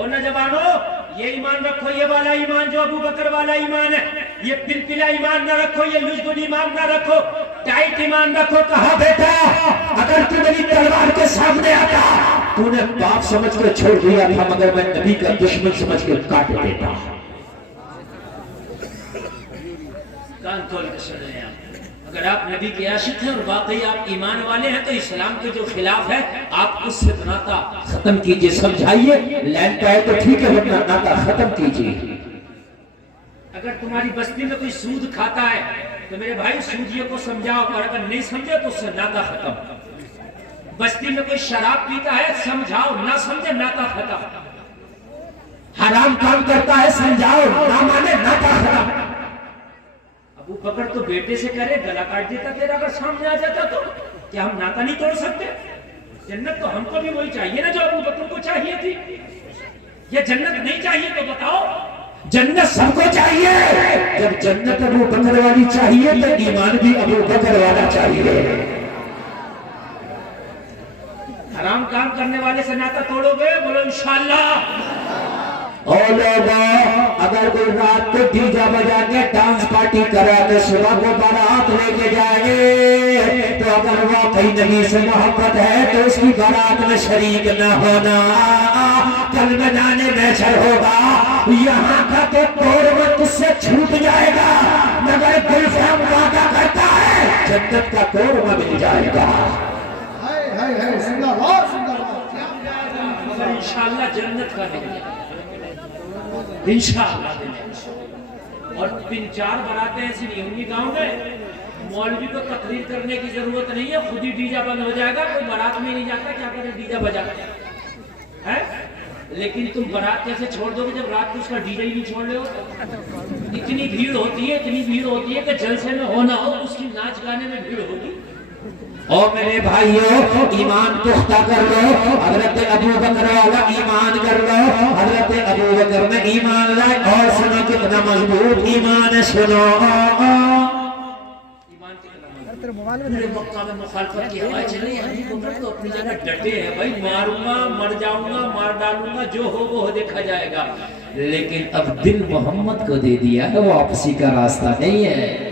اور نوجوانوں یہ ایمان رکھو، یہ والا ایمان جو ابو بکر والا ایمان ہے، یہ پلپلا ایمان نہ رکھو، یہ لجدل ایمان نہ رکھو، ٹائٹ ایمان رکھو۔ کہا بیٹا اگر تو میری تلوار کے سامنے آتا تو نے باپ سمجھ کر چھوڑ دیا تھا، مگر میں نبی کا دشمن سمجھ کر کاٹ دیتا۔ کان کھول کے سن لیں آپ، اگر آپ نبی کے عاشق ہیں اور واقعی آپ ایمان والے ہیں تو اسلام کے جو خلاف ہے آپ اس سے ناتا ختم کیجئے، سمجھائیے، لین پہ ہے تو ٹھیک ہے ورنہ ناتا ختم کیجئے۔ اگر تمہاری بستی میں کوئی سود کھاتا ہے تو میرے بھائی سودیوں کو سمجھاؤ، اور اگر نہیں سمجھے تو اس سے ناتا ختم۔ بستی میں کوئی شراب پیتا ہے سمجھاؤ، نہ سمجھے ناتا ختم۔ حرام کام کرتا ہے سمجھاؤ، نہ مانے ناتا ختم۔ ابو بکر تو بیٹے سے کرے گلا کاٹ دیتا تیرا، اگر سامنے آ جاتا تو کیا ہم ناتا نہیں توڑ سکتے؟ جنت تو ہم کو بھی وہی چاہیے نا جو ابو بکر کو چاہیے تھی۔ یہ جنت نہیں چاہیے تو بتاؤ، جنت سب کو چاہیے۔ جب جنت ابو بکر والی چاہیے تو ایمان بھی ابو بکر والا چاہیے۔ حرام کام کرنے والے سے ناتا توڑو گے؟ بولو انشاءاللہ۔ اور لوگوں اگر کوئی رات کو ڈی جے بجا کے ڈانس پارٹی کرا کے صبح کو بارات لے کے جائیں گے تو اگر واقعی نبی سے محبت ہے تو اس کی بارات میں شریک نہ ہونا۔ کل میدان محشر ہوگا، یہاں کا تو قربت اس سے چھوٹ جائے گا، مگر دل سے ہم وعدہ کرتا ہے جنت کا قربہ مل جائے گا۔ مگر انشاءاللہ جنت کا مل جائے گا انشاءاللہ۔ اور 3-4 براتیں ایسی نہیں ہوں گی گاؤں میں، مولوی کو تقریر کرنے کی ضرورت نہیں ہے، خود ہی ڈی جے بند ہو جائے گا، کوئی برات میں نہیں جاتا، کیا کرے ڈی جے بجا ہے۔ لیکن تم برات کیسے چھوڑ دو گے جب رات کو اس کا ڈی جے ہی نہیں چھوڑ رہے ہو؟ اتنی بھیڑ ہوتی ہے، اتنی بھیڑ ہوتی ہے کہ جلسے میں ہونا ہو اس کی ناچ گانے میں بھیڑ ہوگی۔ اور میرے بھائیوں ایمان پختہ کر لو، حضرت ابو بکر والا ایمان کر لو۔ حضرت ابو بکر نے ایمان لائے، اور سنو کتنا مضبوط ایمان ہے، سنو پورے مکہ میں مخالفت کی ہوائیں چل رہی ہیں، ابو بکر تو اپنی جگہ ڈٹے ہیں، بھائی ماروں گا، مر جاؤں گا، مار ڈالوں گا، جو ہو وہ دیکھا جائے گا۔ لیکن اب دل محمد کو دے دیا ہے، وہ واپسی کا راستہ نہیں ہے۔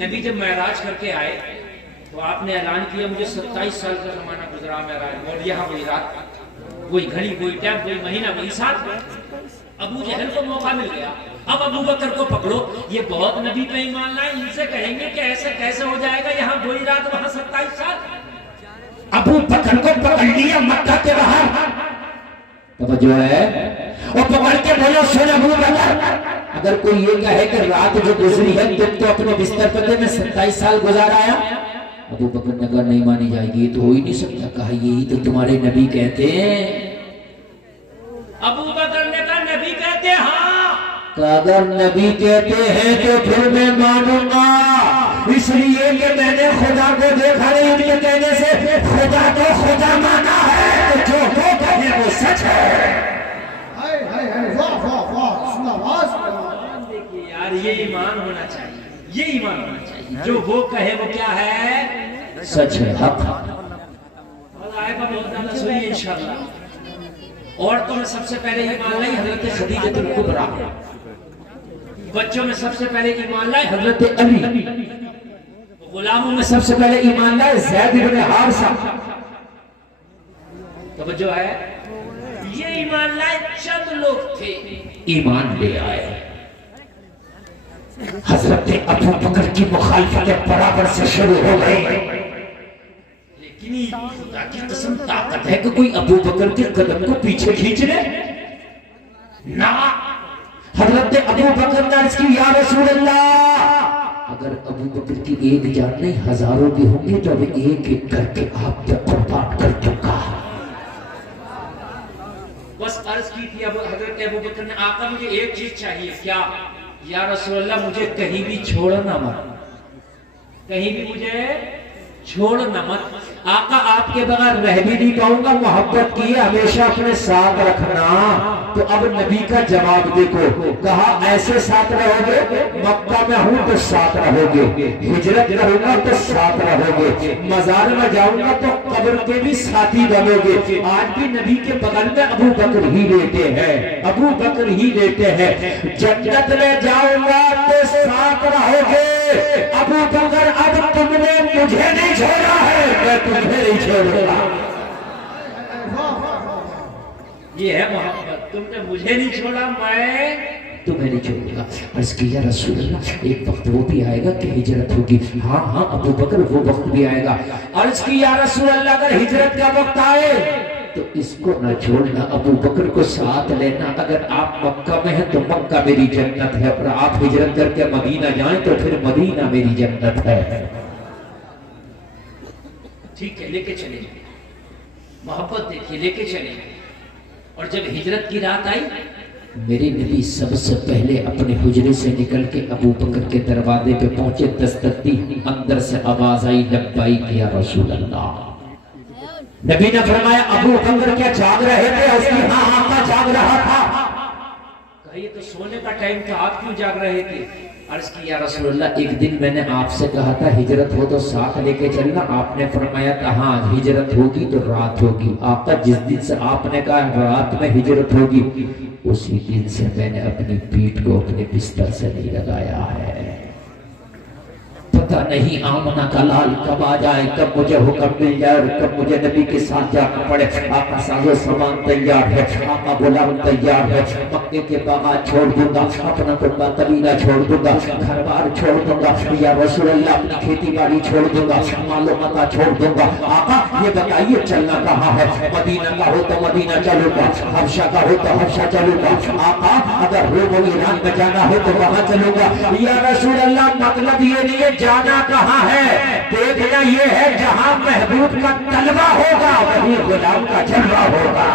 نبی جب معراج کر کے آئے تو آپ نے اعلان کیا مجھے 27 سال کا زمانہ گزرا معراج، اور یہاں وہی رات، وہی گھڑی، وہی ٹائم، وہی مہینہ، وہی سال۔ ابو جہل کو موقع مل گیا، اب ابو بکر کو پکڑو، یہ بہت نبی پہ ایمان لائے، ان سے کہیں گے کہ ایسے کیسے ہو جائے گا، یہاں وہی رات وہاں 27 سال۔ ابو بکر کو پکڑ لیا مکہ کے باہر، توجہ ہے، اور پکڑ کے بولو سن ابو بکر، اگر کوئی یہ کہے کہ رات جو گزری ہے تم تو اپنے بستر پہ میں 27 سال گزار آیا، ابو بکر نے کہا نہیں مانی جائے گی، یہ تو ہو ہی نہیں سکتا۔ کہا یہی تو تمہارے نبی کہتے ہیں۔ ابو بکر نے کہا نبی کہتے ہیں، ہاں۔ کہا اگر نبی کہتے ہیں تو پھر میں مانوں گا، اس لیے کہ میں نے خدا کو دیکھا نہیں، ان کے کہنے سے خدا تو خدا مانا ہے، تو جو وہ کہے وہ سچ ہے۔ دیکھیے یار یہ ایمان ہونا چاہیے، یہ ایمان ہونا چاہیے، جو وہ کہے وہ کیا ہے، سچ ہے، حق۔ اور آئے گا بہت زیادہ سنیے انشاءاللہ۔ عورتوں میں سب سے پہلے ایمان لائی حضرت خدیجہ الکبریٰ، بچوں میں سب سے پہلے ایمان لائے حضرت علی، غلاموں میں سب سے پہلے ایمان لائے زید بن حارثہ۔ توجہ ہے، یہ ایمان لائے چند لوگ تھے، ایمان لے آئے۔ حضرت ابو بکر کی مخالفت برابر سے شروع ہو گئی، لیکن خدا کی قسم طاقت ہے کہ کوئی ابو بکر کے قدم کو پیچھے کھینچ لے؟ نہ۔ حضرت ابو بکر نے عرض کی یا رسول اللہ، اگر ابو بکر کی ایک جان نہیں ہزاروں کی ہوں گی تو اب ایک ایک کر کے آپ پہ قربان کر چکا۔ بس عرض کی تھی حضرت ابو بکر نے، آقا مجھے ایک چیز چاہیے، کیا؟ یا رسول اللہ مجھے کہیں بھی چھوڑنا مت، کہیں بھی مجھے چھوڑنا مت۔ آقا آپ کے بغیر رہ بھی نہیں پاؤں گا، محبت کی ہے ہمیشہ اپنے ساتھ رکھنا۔ تو اب نبی کا جواب دیکھو، کہا ایسے ساتھ رہو گے، مکہ میں ہوں تو ساتھ رہو گے، ہجرت کروں گا تو ساتھ رہو گے، مزار میں جاؤں گا تو قبر کے بھی ساتھی بنو گے۔ آج بھی نبی کے بغل میں ابو بکر ہی لیتے ہیں، ابو بکر ہی لیتے ہیں۔ جنت میں جاؤں گا تو ساتھ رہو گے، ابو بکر اب تم نے مجھے نہیں چھوڑا ہے، میں تمہیں نہیں چھوڑوں گا۔ یہ ہے محبت، تم نے مجھے نہیں چھوڑا، میں تمہیں نہیں چھوڑوں گا۔ عرض کی یا رسول اللہ ایک وقت وہ بھی آئے گا کہ ہجرت ہوگی۔ ہاں ہاں ابو بکر وہ وقت بھی آئے گا۔ عرض کی یا رسول اللہ اگر ہجرت کا وقت آئے تو اس کو نہ چھوڑنا، ابو بکر کو ساتھ لینا۔ اگر آپ مکہ میں ہیں تو مکہ میری جنت ہے، اور آپ ہجرت کر کے مدینہ جائیں تو پھر مدینہ میری جنت ہے۔ ٹھیک ہے، لے کے چلیں، محبت دیکھیے، لے کے چلیں۔ اور جب ہجرت کی رات آئی، میرے نبی سب سے پہلے اپنے حجرے سے نکل کے ابو بکر کے دروازے پہ پہنچے، دستک دی، اندر سے آواز آئی لبیک یا رسول اللہ۔ نبی نے فرمایا ابو بکر کیا جاگ رہے تھے؟ اس کی ہاں آقا جاگ رہا تھا۔ کہا یہ تو سونے کا ٹائم تھا، آپ کیوں جاگ رہے تھے؟ عرض کی یا رسول اللہ ایک دن میں نے آپ سے کہا تھا ہجرت ہو تو ساتھ لے کے چلنا، آپ نے فرمایا تھا ہاں ہجرت ہوگی تو رات ہوگی۔ آقا جس دن سے آپ نے کہا رات میں ہجرت ہوگی، اسی دن سے میں نے اپنی پیٹھ کو اپنے بستر سے نہیں لگایا ہے۔ پتہ نہیں آمنہ کا لال کب آ جائے، کب مجھے حکم مل جائے اور کب مجھے نبی کے ساتھ جانا پڑے۔ آقا ساز و سامان تیار ہے، آقا غلام تیار ہے، مکے کے باغات چھوڑ دوں گا، اپنا کنبہ قبیلہ چھوڑ دوں گا، گھر بار چھوڑ دوں گا، یا رسول اللہ اپنی کھیتی باڑی چھوڑ دوں گا، مال و متاع چھوڑ دوں گا۔ آقا یہ بتائیے چلنا کہاں ہے؟ مدینہ کا ہو تو مدینہ چلوں گا، حبشہ کا ہو تو حبشہ چلوں گا۔ آقا اگر روم و ایران میں جانا ہے تو وہاں چلوں گا۔ یا رسول اللہ مطلب یہ نہیں ہے جانا کہاں ہے، دیکھنا یہ ہے جہاں محبوب کا طلبہ ہوگا وہیں غلام کا جلوہ ہوگا۔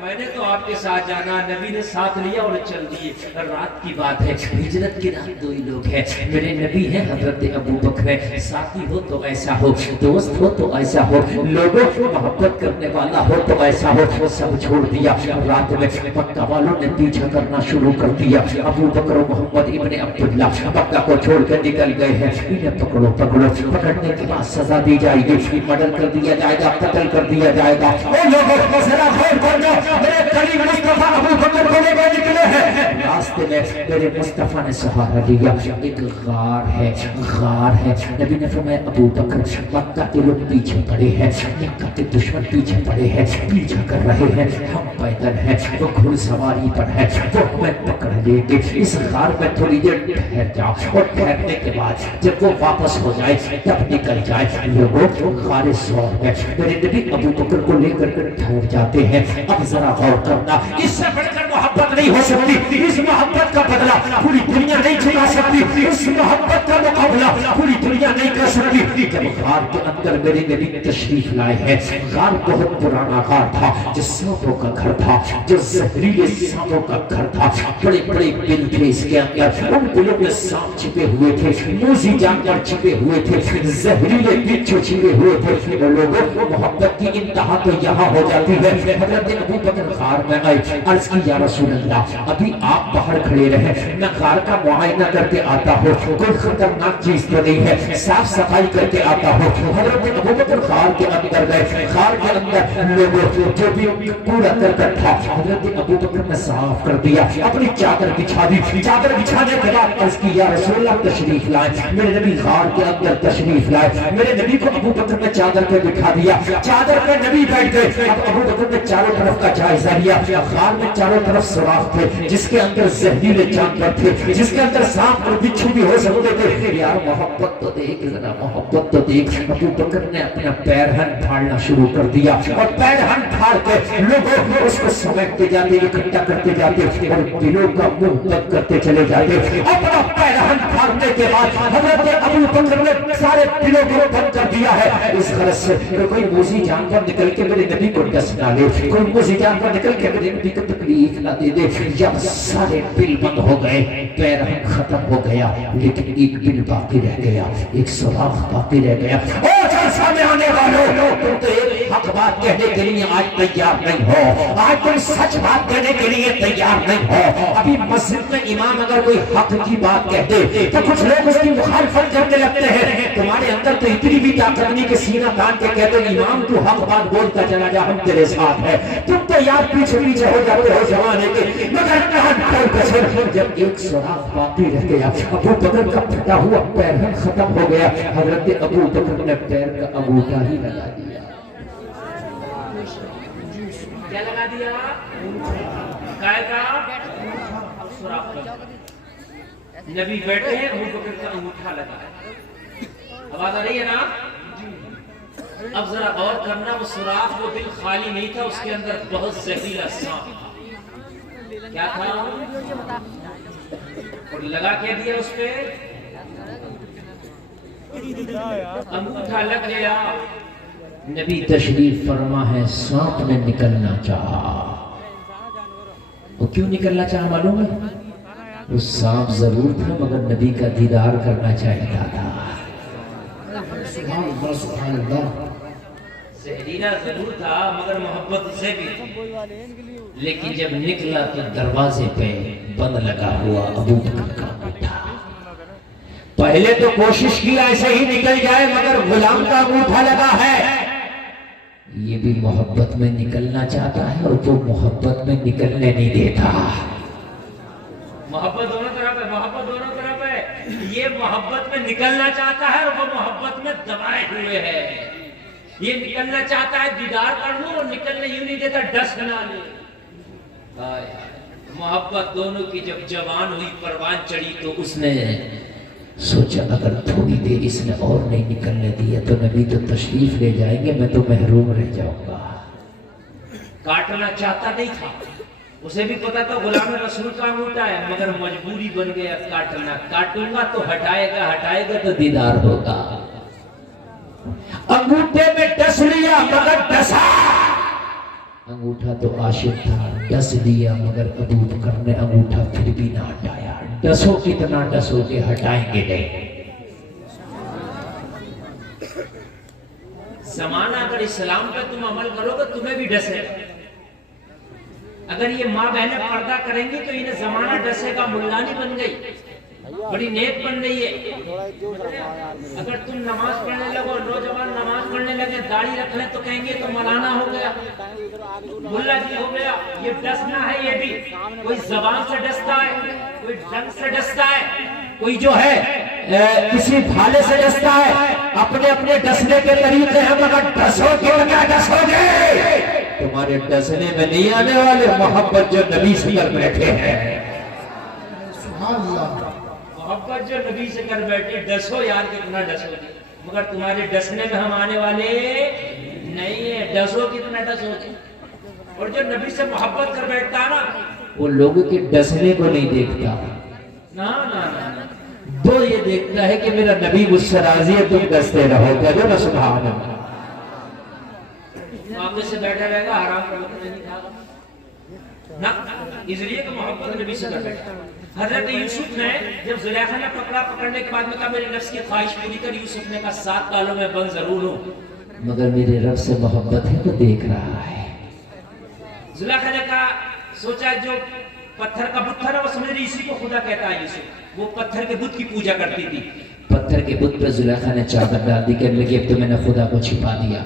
میں نے تو آپ کے ساتھ جانا، نبی نے ساتھ لیا اور چل دیے۔ رات کی بات ہے، ہجرت کی رات دو ہی لوگ ہیں، میرے نبی ہیں حضرت ابو بکر ہے۔ ساتھی ہو تو ایسا ہو، دوست ہو تو ایسا ہو، لوگوں محبت کرنے والا ہو تو ایسا ہو۔ سب چھوڑ دیا، رات میں مکہ والوں نے پیچھا کرنا شروع کر دیا۔ ابو بکر و محمد ابن عبداللہ مکہ کو چھوڑ کر نکل گئے ہیں۔ انہیں پکڑو پکڑو، پکڑنے کے بعد سزا دی جائے گی، مرڈر کر دیا جائے گا، قتل کر دیا جائے گا۔ اے لوگوں ذرا غور کرو، میرے کریم مصطفیٰ ابو بکر کو لے کے نکلے ہیں، راستے میں میرے مصطفیٰ نے سہارا دیا، ایک غار ہے، غار ہے۔ نبی نے فرمایا ابو بکر مکہ کے لوگ پیچھے پڑے ہیں، مکہ کے دشمن پیچھے پڑے ہیں، پیچھا کر رہے ہیں، ہم پیدل ہیں، وہ گھڑ سواری پر ہے، وہ ہمیں پکڑ لے گے۔ اس غار میں تھوڑی دیر ٹھہر جاؤ، اور ٹھہرنے کے بعد جب وہ واپس ہو جائے تب نکل جائے۔ لوگوں غار سور میں میرے نبی ابو بکر کو لے کر ٹھہر جاتے ہیں۔ اب ذرا غور کرنا، اس سے بڑھ کر محبت نہیں ہو سکتی، اس محبت کا بدلہ پوری دنیا نہیں چکا سکتی، اس محبت کا مقابلہ پوری دنیا نہیں کر سکتی۔ جب غار کے اندر میرے نبی تشریف لائے ہیں، غار بہت پرانا غار تھا، جو سانپوں کا گھر تھا، جو زہریلے سانپوں کا گھر تھا، بڑے بڑے بل تھے اس کے اندر، ان بلوں میں سانپ چھپے ہوئے تھے، موذی جانور چھپے ہوئے تھے، زہریلے بچھو چھپے ہوئے تھے۔ لوگوں محبت کی انتہا تو یہاں ہو جاتی ہے۔ حضرت ابو بکر غار میں آئے، عرض کی یا رسول اللہ ابھی آپ باہر کھڑے رہے، میں غار کا معائنہ کر کے آتا ہوں، کوئی خطرناک چیز تو نہیں ہے، صاف صفائی کر کے آتا ہوں۔ حضرت ابو بکر غار کے اندر گئے، غار کے اندر لوگوں جو بھی کوڑا کرکٹ تھا حضرت ابو بکر نے صاف کر دیا، اپنی چادر بچھا دی۔ چادر بچھانے کے بعد عرض کی یا رسول اللہ تشریف لائے، میرے نبی غار کے اندر تشریف لائے، میرے نبی کو ابو بکر نے چادر پہ بٹھا دیا، چادر پہ نبی بیٹھ گئے۔ اب ابو بکر نے چاروں طرف کا جائزہ لیا، غار میں چاروں طرف سوراخ تھے، جس کے اندر زہریلے جانور تھے، جس کے اندر سانپ اور بچھو بھی ہو سکتے تھے۔ یار محبت تو دیکھ ذرا، محبت تو دیکھ۔ ابو بکر نے اپنا پیرہن پھاڑنا شروع کر دیا، اور پیرہن پھاڑ کے لوگوں اس کو سمیٹتے جاتے، اکٹھا کرتے جاتے اور دلوں کا منہ بند کرتے چلے جاتے۔ اپنا پیرہن پھاڑنے کے بعد حضرت ابو بکر نے سارے دلوں کو بند کر دیا ہے، اس غرض سے کوئی موذی جانور نکل کے میرے نبی کو ڈس نہ لے، کوئی موذی جانور نکل کے میرے نبی کو تکلیف اللہ دے دے. جب سارے بل بند ہو گئے, پیرہن ختم ہو گیا, لیکن ایک بل باقی رہ گیا, ایک سوراخ باقی رہ گیا. او جلسہ میں آنے والوں, تم تو ایک حق بات کہنے کے لیے آج تیار نہیں ہو, آج تم سچ بات کہنے کے لیے تیار نہیں ہو. ابھی مسجد میں امام اگر کوئی حق کی بات کہتے تو کچھ لوگ اس کی مخالفت کرنے لگتے ہیں. تمہارے اندر تو اتنی بھی طاقت نہیں کہ سینہ تان کے کہتے امام تو حق بات بولتا چلا جا, ہم تیرے ساتھ ہیں. تم تو یار پیچھے پیچھے ہو جاتے ہو زمانے کے, مگر جب ایک سوراخ باقی رہ گیا, ابو بکر کا پھٹا ہوا پیرہن ختم ہو گیا, حضرت ابو بکر نے پیر کا انگوٹھا ہی لگا دیا. کیا لگا دیا؟ کائے کا سوراخ لگا. نبی بیٹھے ہیں, ابو بکر کا انگوٹھا لگا ہے. آواز آ رہی ہے نا؟ اب ذرا غور کرنا, وہ سوراخ وہ دل خالی نہیں تھا, اس کے اندر بہت زہریلا سانپ تھا. کیا تھا؟ اور لگا کیا دیا اس پہ؟ انگوٹھا لگ گیا. نبی تشریف فرما ہے, سانپ نے نکلنا چاہا. وہ کیوں نکلنا چاہا معلوم ہے؟ وہ سانپ ضرور تھا مگر نبی کا دیدار کرنا چاہتا تھا. سبحان اللہ. زہریلا ضرور تھا مگر محبت اسے بھی تھی. لیکن جب نکلا تو دروازے پہ بند لگا ہوا ابو بکر کا انگوٹھا. پہلے تو کوشش کی ایسے ہی نکل جائے مگر غلام کا انگوٹھا لگا ہے. یہ بھی محبت میں نکلنا چاہتا ہے اور وہ محبت میں نکلنے نہیں دیتا. محبت دونوں طرف ہے, محبت دونوں طرف ہے. یہ محبت میں نکلنا چاہتا ہے اور وہ محبت میں دبائے ہوئے ہے. یہ نکلنا چاہتا ہے دیدار کر لوں, اور نکلنے یوں نہیں دیتا, ڈس بنا لے. محبت دونوں کی جب جوان ہوئی, پروان چڑھی, تو اس نے سوچا اگر تھوڑی دیر اس نے اور نہیں نکلنے دیا تو نبی تو تشریف لے جائیں گے, میں تو محروم رہ جاؤں گا. کاٹنا چاہتا نہیں تھا, اسے بھی پتا تھا غلام رسول کا انگوٹھا ہے, مگر مجبوری بن گیا کاٹنا. کاٹوں گا تو ہٹائے گا تو دیدار ہوگا. انگوٹھے میں ڈس لیا مگر ڈسا. انگوٹھا تو عاشق تھا, ڈس لیا مگر ابو بکر نے انگوٹھا پھر بھی نہ ہٹایا. ڈسو کتنا ڈسو کے ہٹائیں گے نہیں. زمانہ اگر اسلام پہ تم عمل کرو گے تمہیں بھی ڈسے. اگر یہ ماں بہنیں پردہ کریں گی تو انہیں زمانہ ڈسے گا. ملانی بن گئی, بڑی نیک بن رہی ہے. اگر تم نماز پڑھنے لگو, نوجوان نماز پڑھنے لگے, داڑھی رکھ لیں تو کہیں گے تو مولانا ہو گیا, ملا جی ہو گیا. یہ ڈسنا ہے. یہ بھی کوئی زبان سے ڈستا ہے, کوئی ڈنگ سے ڈستا ہے, کوئی جو ہے کسی بھالے سے ڈستا ہے. اپنے اپنے ڈسنے کے طریقے ہیں مگر ڈسو کیوں کیا ڈسو گے؟ تمہارے ڈسنے میں نہیں آنے والے محبت جو نبی سے کر بیٹھے ہیں. محبت جو نبی سے کر بیٹھے, ڈسو یار کتنا ڈسو گے, مگر تمہارے ڈسنے میں ہم آنے والے نہیں ہیں. ڈسو کتنا ڈسو گے. اور جو نبی سے محبت کر بیٹھتا ہے نا, وہ لوگوں کے ڈسنے کو نہیں دیکھتا, وہ یہ دیکھتا ہے کہ میرا نبی مجھ سے راضی ہے, تم ڈستے رہو. کہو نا سبحان اللہ. آگے سے بیٹھا رہے گا, حرام کا مطلب نہیں کھا گا نا, اس لیے کہ محبت نبی سے کر بیٹھا. حضرت یوسف نے جب زلیخا نے پکڑنے کے بعد میں کہا میرے نفس کی خواہش پوری کر. یوسف نے کہا 7 سالوں میں بند ضرور ہوں مگر میرے رب سے محبت ہے تو دیکھ رہا ہے. زلیخا نے کہا, سوچا جو پتھر کا بت تھا نا, وہ سمجھ رہی اسی کو خدا کہتا ہے. یوسف وہ پتھر کے بت کی پوجا کرتی تھی. پتھر کے بت پر زلیخا نے چادر ڈال دی, کہنے لگی اب تو میں نے خدا کو چھپا دیا.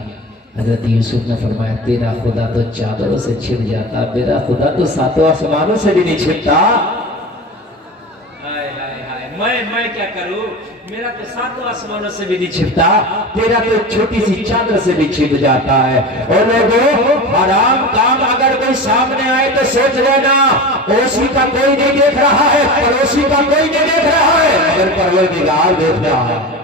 حضرت یوسف نے فرمایا تیرا خدا تو چادروں سے چھپ جاتا, میرا خدا تو 7 آسمانوں سے بھی نہیں چھپتا. میں کیا کروں, میرا تو 7 آسمانوں سے بھی نہیں چھپتا, تیرا تو چھوٹی سی چادر سے بھی چھپ جاتا ہے. اور لوگوں, حرام کام اگر کوئی سامنے آئے تو سوچ لینا اوسی کا کوئی نہیں دیکھ رہا ہے, پڑوسی کا کوئی نہیں دیکھ رہا ہے, مگر پروردگار دیکھ رہا ہے.